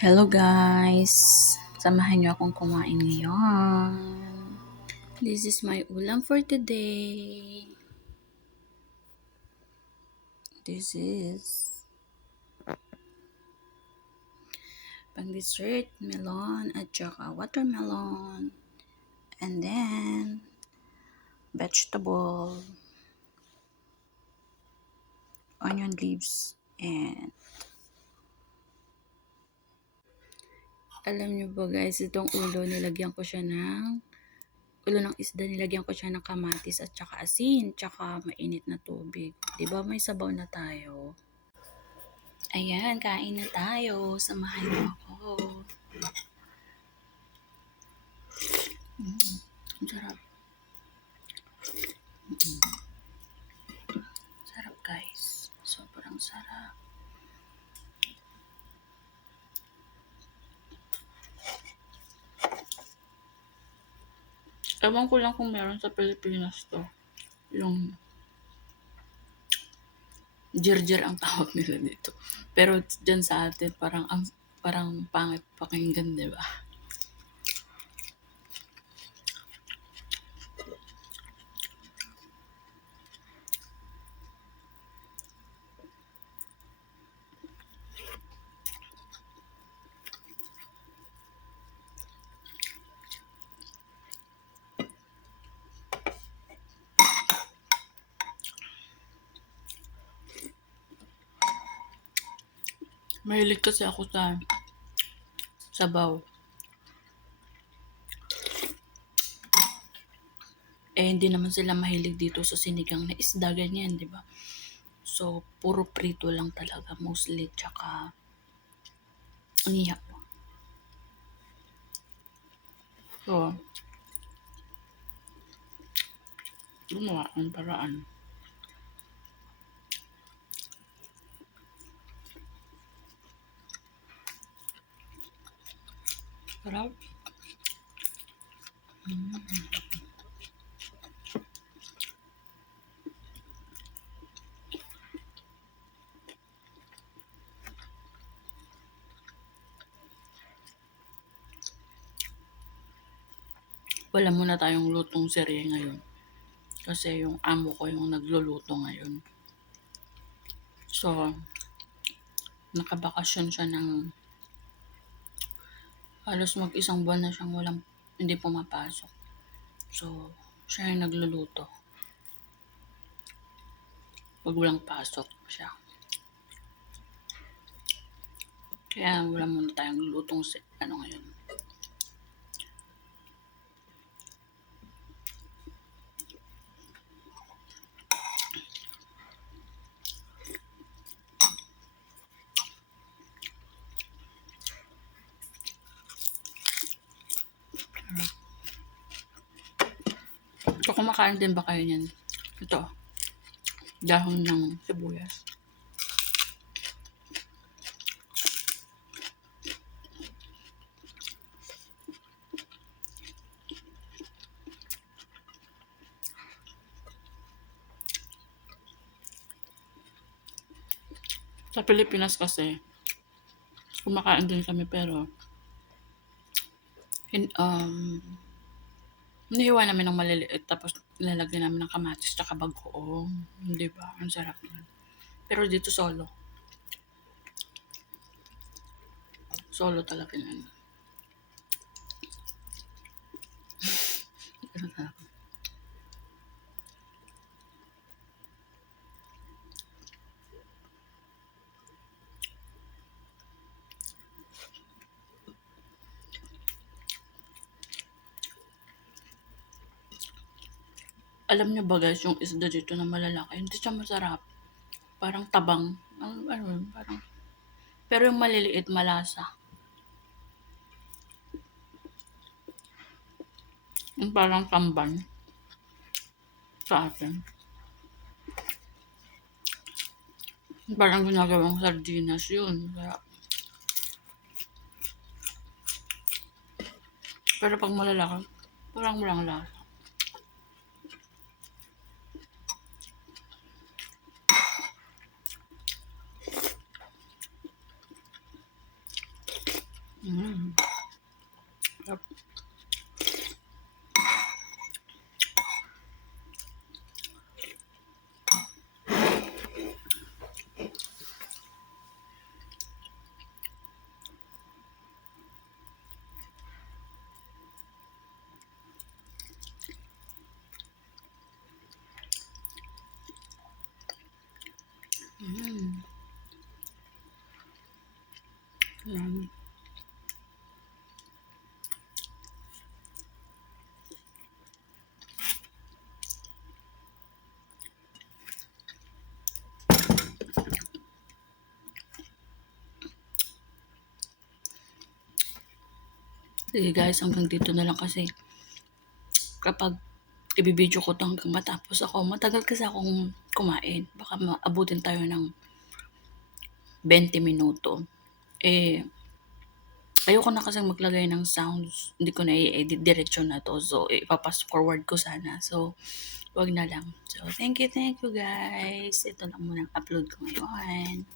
Hello guys! Samahan niyo akong kumain ngayon. This is my ulam for today. This is pang dessert, melon at saka watermelon. And then, vegetable, onion leaves, and alam niyo ba guys, itong ulo nilagyan ko siya ng ulo ng isda, nilagyan ko siya ng kamatis at saka asin, tsaka mainit na tubig. Diba may sabaw na tayo? Ayan, kain na tayo. Samahan niyo ako. Ang sarap. Sarap guys. Sobrang sarap. Ewan ko lang kung meron sa Pilipinas to. Yung jirjir ang tawag nila dito. Pero dyan sa atin, parang pangit pakinggan, di ba? Mahilig kasi ako sa sabaw. Hindi naman sila mahilig dito sa sinigang na isda, ganyan, di ba? So, puro prito lang talaga mostly, tsaka niya. So, gumawa ang paraan. Sarap. Wala muna tayong lutong serye ngayon. Kasi yung amo ko yung nagluluto ngayon. So, nakabakasyon siya ng halos mag-isang buwan na siyang hindi pumapasok. So, siya yung nagluluto. Pag walang pasok siya. Kaya wala muna tayong lutong ngayon. So, kumakain din ba kayo niyan? Ito, dahon ng sibuyas. Sa Pilipinas kasi, kumakain din kami pero hinihiwa namin ng maliliit tapos lalagyan namin ng kamatis tsaka bagoong. Di ba? Ang sarap nun. Pero dito solo. Solo talaga yan. Alam niyo ba guys, yung isda dito na malalaki, hindi siya masarap. Parang tabang. Parang. Pero yung maliliit, malasa. Yung parang tamban. Sa atin. Yung parang ginagawang sardinas yun. Sarap. Pero pag malalaki, parang walang lasa. Mm. Sarap. Mm. Yan. Sige guys, hanggang dito na lang kasi kapag ibibideo ko 'to hanggang matapos ako, matagal kasi akong kumain. Baka maabutin tayo ng 20 minuto. Eh, ayoko na kasing maglagay ng sounds, hindi ko na i-edit, diretso na 'to. So, ipa-fast forward ko sana. So, 'wag na lang. So, thank you guys. Ito lang muna ang upload ko ngayon.